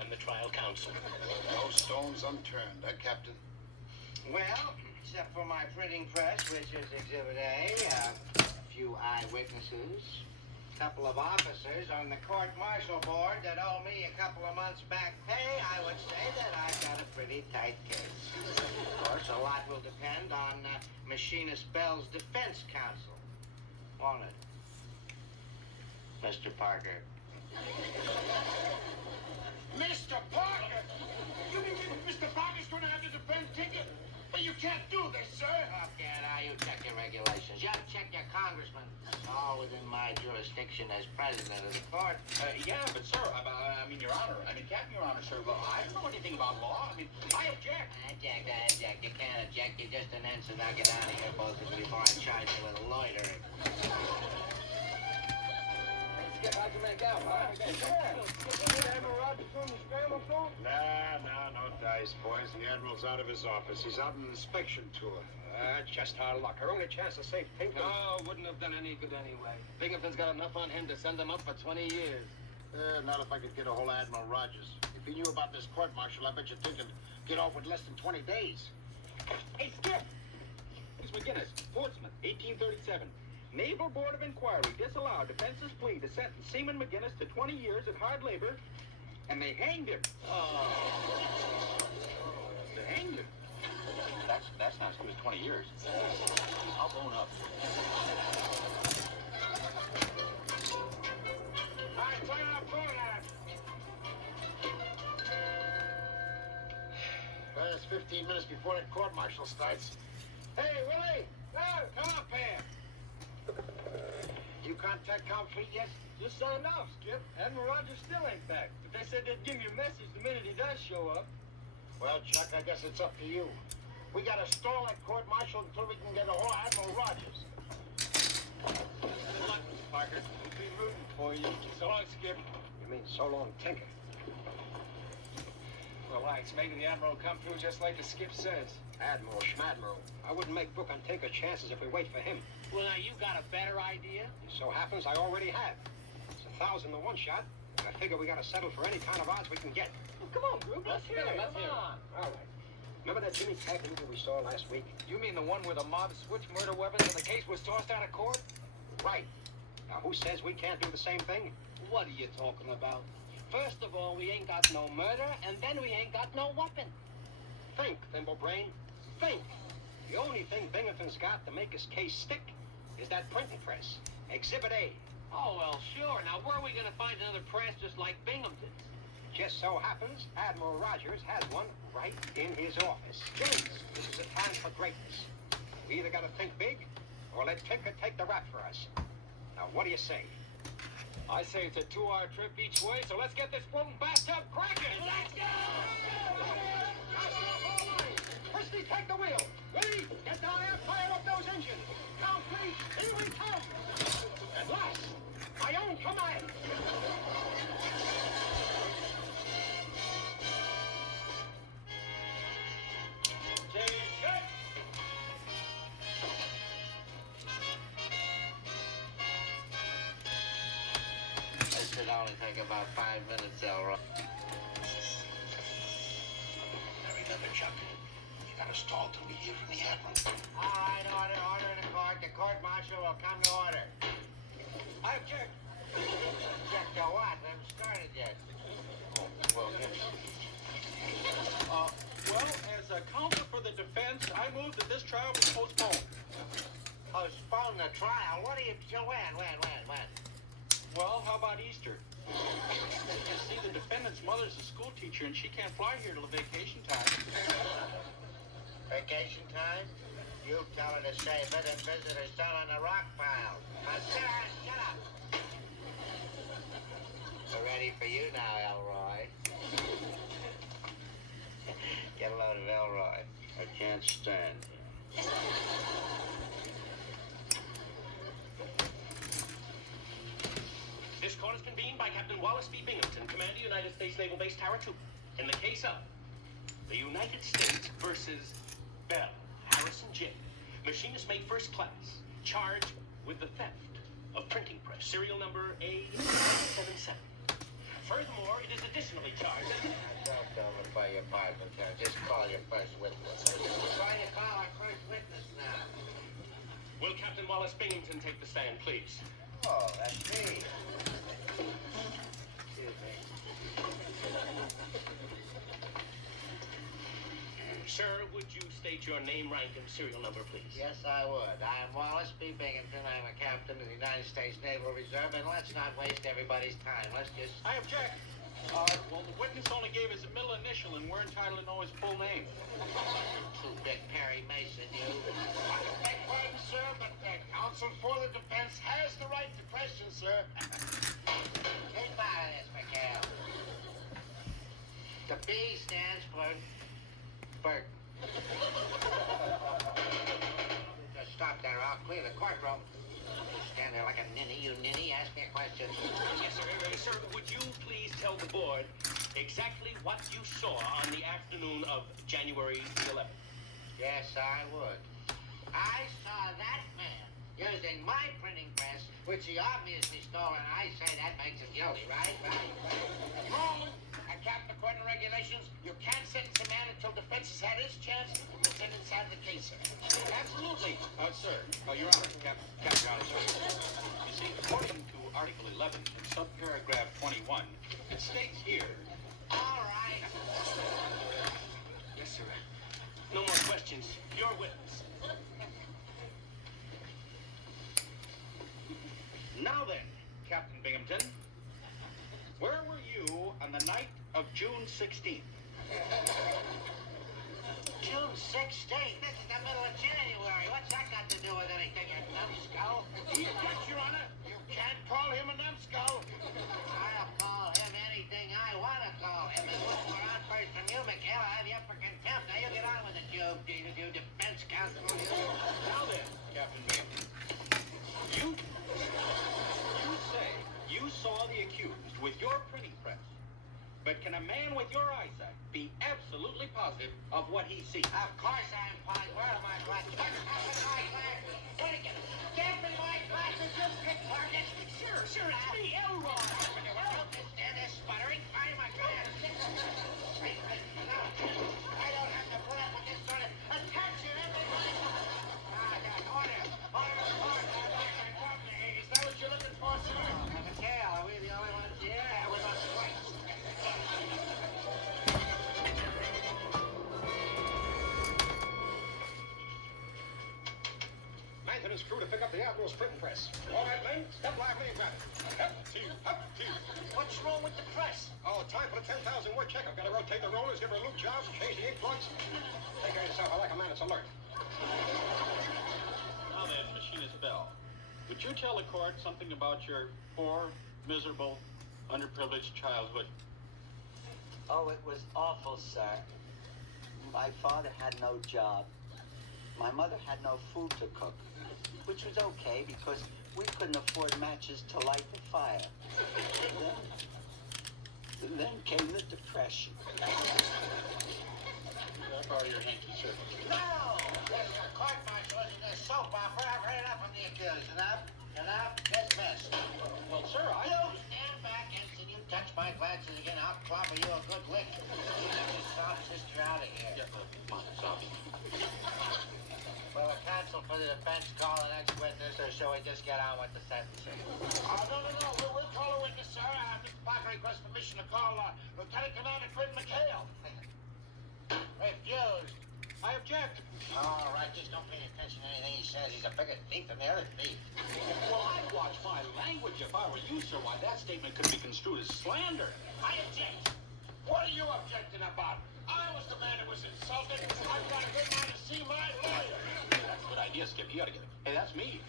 and the trial counsel. No stones unturned, Captain? Well, except for my printing press, which is Exhibit A, a few eyewitnesses, a couple of officers on the court-martial board that owe me a couple of months back pay, I would say that I've got a pretty tight case. Of course, a lot will depend on Machinist Bell's defense counsel, won't it, Mr. Parker? Mr. Parker! You mean Mr. Parker's going to have the defense ticket? But you can't do this, sir. Okay, now you check your regulations. You have to check your congressman. It's all within my jurisdiction as president of the court. Yeah, but sir, I mean, Your Honor. I mean, Captain, Your Honor, sir. Well, I don't know anything about law. I mean, I object. Object. You can't object. You're just an ensign. Now get out of here, both of you, before I charge you with loitering. How'd you make out, huh? Nah, no dice, boys. The Admiral's out of his office. He's out on an inspection tour. Just our luck. Our only chance to save Pinkerton. No, wouldn't have done any good anyway. Pinkerton's got enough on him to send him up for 20 years. Not if I could get a hold of Admiral Rogers. If he knew about this court-martial, I bet you think he'd get off with less than 20 days. Hey, Skip! It's McGinnis, Portsmouth, 1837. Naval Board of Inquiry disallowed defense's plea to sentence Seaman McGinnis to 20 years at hard labor, and they hanged him. They hanged him. That's not as good as 20 years. I'll own up. All right, turn it up, Well, it's 15 minutes before the court-martial starts. Hey, Willie! Come up here! You contact Comfleet yet? Just signed off, Skip. Admiral Rogers still ain't back. But they said they'd give you a message the minute he does show up. Well, Chuck, I guess it's up to you. We gotta stall that court-martial until we can get a hold of Admiral Rogers. Good luck, Mr. Parker. We'll be rooting for you. So long, Skip. You mean so long, Tinker? Relax. Maybe the Admiral will come through just like the Skip says. Admiral, Schmadmiral. I wouldn't make Book and Tinker chances if we wait for him. Well, now, you got a better idea? It so happens I already have. It's 1,000 to one shot. I figure we gotta settle for any kind of odds we can get. Well, come on, Group. Let's hear it. Come on. All right. Remember that Jimmy Tack movie we saw last week? You mean the one where the mob switched murder weapons and the case was tossed out of court? Right. Now, who says we can't do the same thing? What are you talking about? First of all, we ain't got no murder, and then we ain't got no weapon. Think, Thimblebrain. Think. The only thing Binghamton's got to make his case stick is that printing press. Exhibit A. Oh, well, sure. Now, where are we going to find another press just like Binghamton's? Just so happens Admiral Rogers has one right in his office. James, this is a time for greatness. We either got to think big or let Tinker take the rap for us. Now, what do you say? I say it's a 2-hour trip each way, so let's get this floating bathtub cracking. Let's go! Christie, take the wheel. Ready? Get down there, fire up those engines. Now, please, here we come. At last, my own command. This should only take about 5 minutes, Elroy. Remember, Chuck, you gotta stall till we hear from the Admiral. All right, order in the court. The court-martial will come to order. I object. Object to what? We haven't started yet. Oh, well, yes. Well, as a counsel for the defense, I move that this trial be postponed. Postpone the trial? What are you... When? Well, how about Easter? You see, the defendant's mother's a school teacher, and she can't fly here till vacation time. Vacation time? You tell her to save it and visit her son on the rock pile. Now, Sarah, shut up. We're ready for you now, Elroy. Get a load of Elroy. I can't stand him. This court is convened by Captain Wallace B. Binghamton, Commander United States Naval Base Tower 2, in the case of the United States versus Bell, Harrison J., machinist made first class, charged with the theft of printing press, serial number A777. Furthermore, it is additionally charged. Don't overplay your part, Lieutenant. Just call your first witness. We're going to call our first witness now. Will Captain Wallace Binghamton take the stand, please? Oh, that's me. Excuse me. Sir, would you state your name, rank, and serial number, please? Yes, I would. I'm Wallace B. Binghamton. I'm a captain of the United States Naval Reserve, and let's not waste everybody's time. Let's just... I object. Well, the witness only gave his middle initial, and we're entitled to know his full name. Too big Perry Mason, you. I beg pardon, sir, but counsel for the defense has the right to question, sir. Keep out of this, Mikhail. The B stands for... Bert. Just stop there. I'll clear the courtroom. You stand there like a ninny, you ninny. Ask me a question. Yes, sir. Sir, would you please tell the board exactly what you saw on the afternoon of January the 11th? Yes, I would. I saw that man using my printing press, which he obviously stole, and I say that makes him guilty, right? Wrong. Captain, according to regulations, you can't sentence a man until defense has had his chance to sentence out the case, sir. Absolutely. Sir. Your Honor. Captain Honor, sir. You see, according to Article 11, in subparagraph 21, it states here... All right. Yes, sir. No more questions. Your witness. Now then, Captain Binghamton, where were you on the night of June 16th? June 16th. This is the middle of January. What's that got to do with anything, you numbskull? He objects, Your Honor. You can't call him a numbskull. I'll call him anything I want to call him. And when we're on first from you, Mikhail, I have you up for contempt. Now you get on with it, you defense counsel. Now then, Captain Binghamton, you say you saw the accused with your printing press. But can a man with your eyesight be absolutely positive of what he sees? Of course I'm positive. Where are my glasses? Where are my glasses? Wait a minute. Give me my glasses, you pickpocket. Sure, it's me, Elroy. Don't you stand there sputtering. Find my glasses. I don't have to put up with this sort of attention, everybody. Order. Is that what you're looking for, sir? Mikhail, are we the only ones here? We must wait. Maintenance crew to pick up the Admiral's printing press. All right, Len, step lively and grab it. Up, two. What's wrong with the press? Oh, time for the 10,000 word check. I've got to rotate the rollers, give her a loop job, change the ink plugs. Take care of yourself. I like a man that's alert. Now then, Machinist Bell, would you tell the court something about your poor, miserable, underprivileged childhood? Oh, it was awful, sir. My father had no job. My mother had no food to cook, which was okay because we couldn't afford matches to light the fire. Then came the Depression. Can I borrow your hanky, sir? No! This is a court-martial isn't a soap opera. I've heard enough from the accused. Enough. Dismissed. Well, sir, You stand back, Ensign. You touch my glasses again, I'll clobber you a good lick. You get your sob sister out of here. Yeah, come on, Sobby. Will the counsel for the defense call the next witness, or shall we just get on with the sentencing? No. We'll call a witness, sir. Mr. Parker requests permission to call Lieutenant Commander Quentin McHale. Refused. I object. All right, just don't pay attention to anything he says. He's a bigger thief than the other thief. Well, I'd watch my language if I were you, sir. Why, that statement could be construed as slander. I object. What are you objecting about? I was the man who was insulted. I've got a good mind to see my lawyer. That's a good idea, Skip. You ought to get it. Hey, that's me.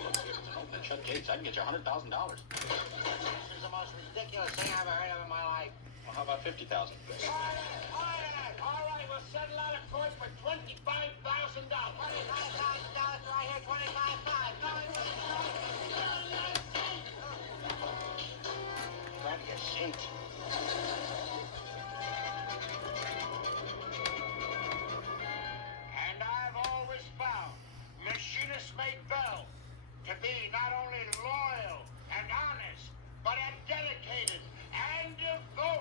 Look, if it's an open and shut case, I can get you $100,000. This is the most ridiculous thing I've ever heard of in my life. Well, how about $50,000? All right. We'll settle out of court for $25,000. $25,000 right here, $25,500. Grab your seat. And I've always found Machinist Mate Bell to be not only loyal and honest, but a dedicated and devoted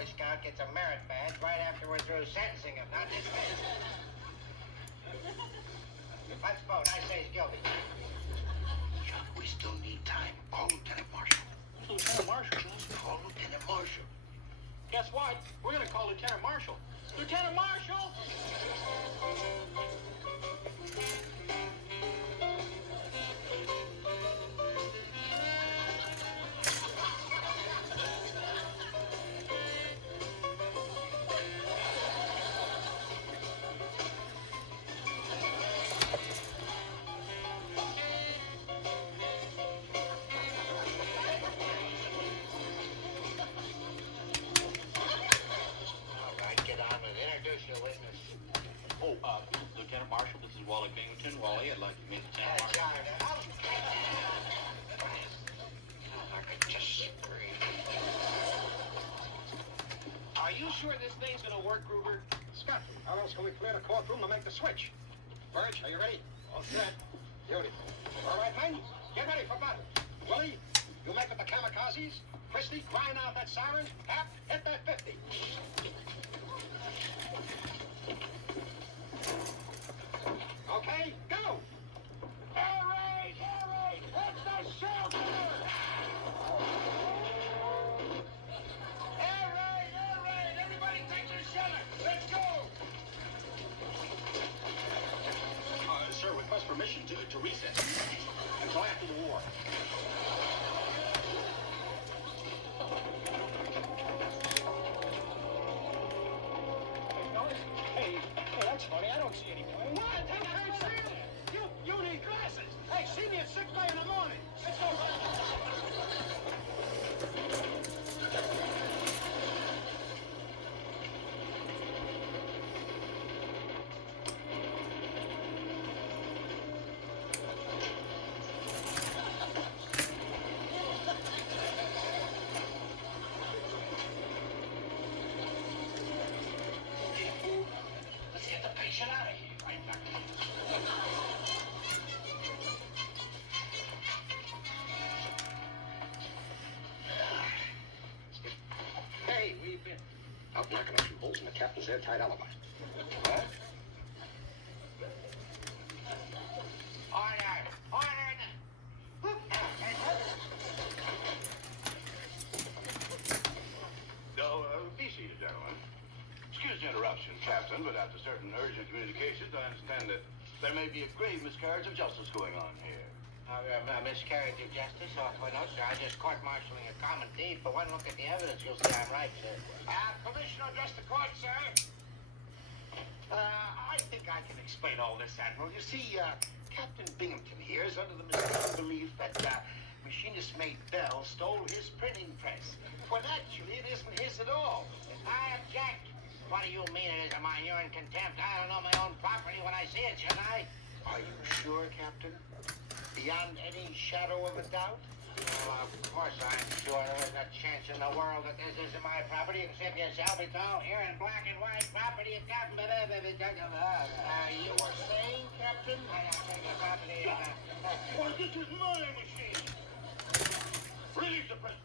Boy Scout gets a merit badge right after we're through sentencing him, not this case. Let's vote. I say he's guilty. Chuck, we still need time. Call Lieutenant Marshall. Lieutenant Marshal. Call Lieutenant Marshall. Guess what? We're gonna call Lieutenant Marshal. Lieutenant Marshal! All right, get on with it. Introduce your witness. Oh, Lieutenant Marshal, this is Wally Binghamton. Wally, I'd like to meet Lieutenant Marshal. I could just scream. Are you sure this thing's gonna work, Gruber? Scott, how else can we clear the courtroom to make the switch? Birch, are you ready? All set. Beautiful. All right, men, get ready for battle. Willie, you make it the kamikazes. Christy, grind out that siren. Cap, hit that 50. Okay, go! Air raid! Air raid! Hit the shelter! Air raid! Air raid! Everybody take your shelter! Let's go! Sir, request permission to recess until after the war. Hey, that's funny. I don't see any plane. What? Hey, you need glasses. Hey, see me at 6 in the morning. Let's go. Let's get the patient out of here. Right back. Hey, we've been out knocking a few holes in the captain's airtight alibi. Huh? Order! Order! No, be seated, gentlemen. Excuse the interruption, Captain, but after certain urgent communications, I understand that there may be a grave miscarriage of justice going on here. Miscarriage of justice? Oh, no, sir. I'm just court-martialing a common deed. But one look at the evidence, you'll see I'm right, sir. Permission to address the court, sir. I think I can explain all this, Admiral. You see, Captain Binghamton here is under the mistaken belief that machinist mate Bell stole his printing press. When actually it isn't his at all. I object. What do you mean it isn't mine? You're in contempt. I don't know my own property when I see it, shouldn't I? Are you sure, Captain? Beyond any shadow of a doubt? Oh, of course I'm sure there isn't a chance in the world that this isn't my property, except you shall be told here in black and white property of Captain. You were saying, Captain? I don't take the property of Well, this is my machine. Release the press.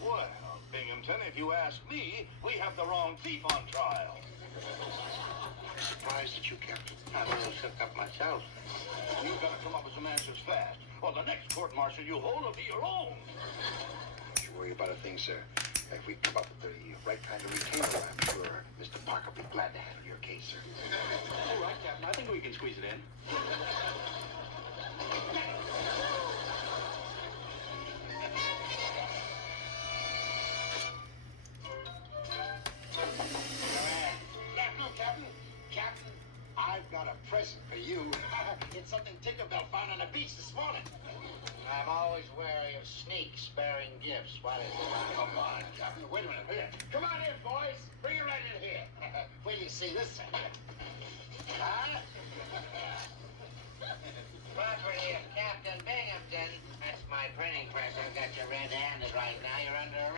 Well, Binghamton, if you ask me, we have the wrong thief on trial. Surprised at you, Captain. I'm a little shook up myself. You've got to come up with some answers fast, or the next court-martial you hold will be your own. Don't you worry about a thing, sir. If we come up with the right kind of retainer, I'm sure Mr. Parker will be glad to handle your case, sir. All right, Captain. I think we can squeeze it in. Captain, I've got a present for you. It's something Tinkerbell found on the beach this morning. I'm always wary of sneaks bearing gifts. What is it? Come on, Captain. Wait a minute. Here. Come on in, boys. Bring it right in here. Wait till you see this thing. Huh? Property of Captain Binghamton. That's my printing press. I've got you red-handed right now. You're under arrest.